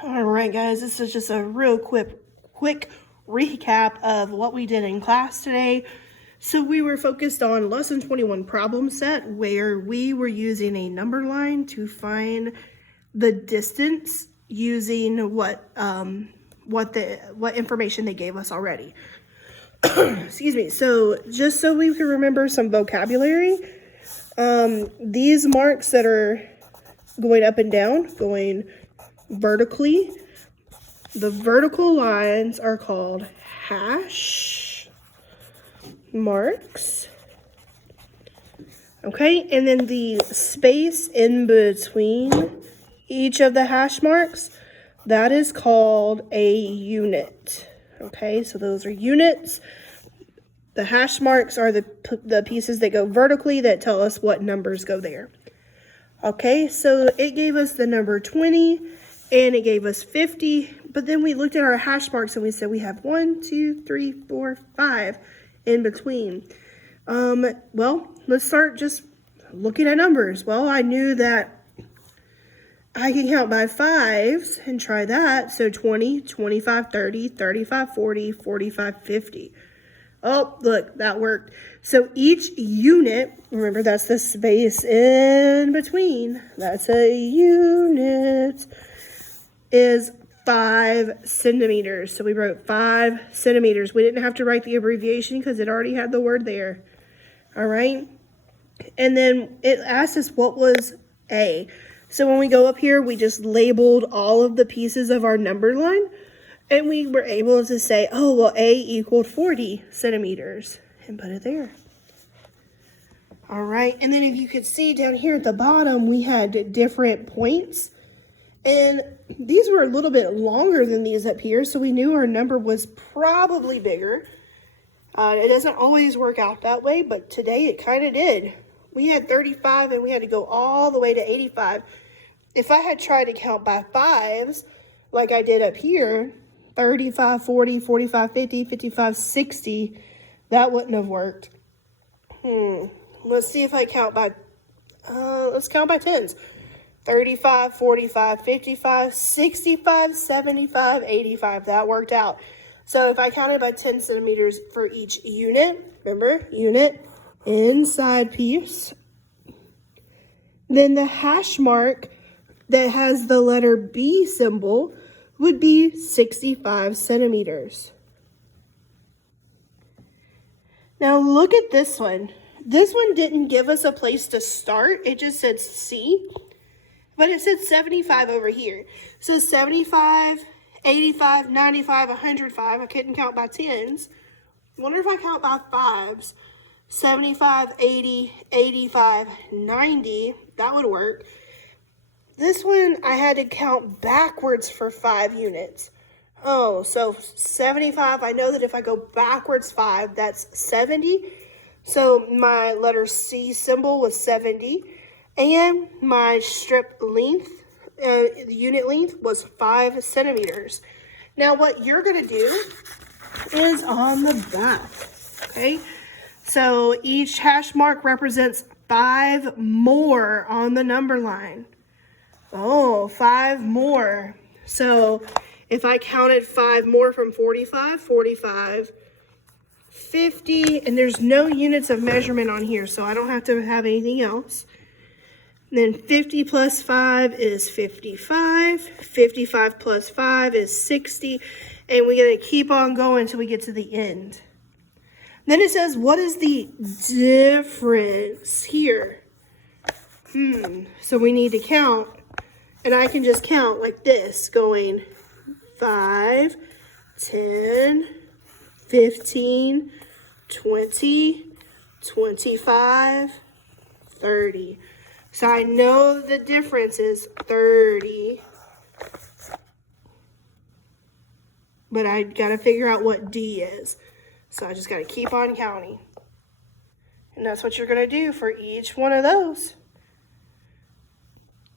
All right, guys, this is just a real quick recap of what we did in class today. So we were focused on lesson 21 problem set, where we were using a number line to find the distance using what information they gave us already. Excuse me. So just so we can remember some vocabulary, these marks that are going up and down, going vertically, the vertical lines are called hash marks. Okay, and then the space in between each of the hash marks, that is called a unit. Okay, so those are units. The hash marks are the pieces that go vertically that tell us what numbers go there. Okay, so it gave us the number 20 and it gave us 50, but then we looked at our hash marks and we said we have 1, 2, 3, 4, 5 in between. Well, let's start just looking at numbers. Well, I knew that I can count by fives and try that. So 20, 25, 30, 35, 40, 45, 50. Oh, look, that worked. So each unit, remember that's the space in between, that's a unit, is 5 centimeters. So we wrote 5 centimeters. We didn't have to write the abbreviation because it already had the word there. All right. And then it asked us what was A. So when we go up here, we just labeled all of the pieces of our number line. And we were able to say, oh, well, A equaled 40 centimeters and put it there. All right. And then if you could see down here at the bottom, we had different points. And these were a little bit longer than these up here. So we knew our number was probably bigger. It doesn't always work out that way, but today it kind of did. We had 35 and we had to go all the way to 85. If I had tried to count by fives, like I did up here, 35, 40, 45, 50, 55, 60, that wouldn't have worked. Let's see if I count by, let's count by tens. 35, 45, 55, 65, 75, 85, that worked out. So if I counted by 10 centimeters for each unit, remember, unit, inside piece, then the hash mark that has the letter B symbol would be 65 centimeters. Now look at this one. This one didn't give us a place to start. It just said C, but it said 75 over here. So 75, 85, 95, 105. I couldn't count by tens. I wonder if I count by fives. 75, 80, 85, 90. That would work. This one, I had to count backwards for 5 units. Oh, so 75, I know that if I go backwards 5, that's 70. So my letter C symbol was 70. And my strip length, the unit length was 5 centimeters. Now what you're going to do is on the back, okay? So each hash mark represents 5 more on the number line. Oh, 5 more. So if I counted 5 more from 45, 45, 50, and there's no units of measurement on here, so I don't have to have anything else. Then 50 plus 5 is 55. 55 plus 5 is 60. And we're going to keep on going until we get to the end. Then it says, what is the difference here? So we need to count. And I can just count like this, going 5, 10, 15, 20, 25, 30. So I know the difference is 30. But I got to figure out what D is. So I just got to keep on counting. And that's what you're going to do for each one of those.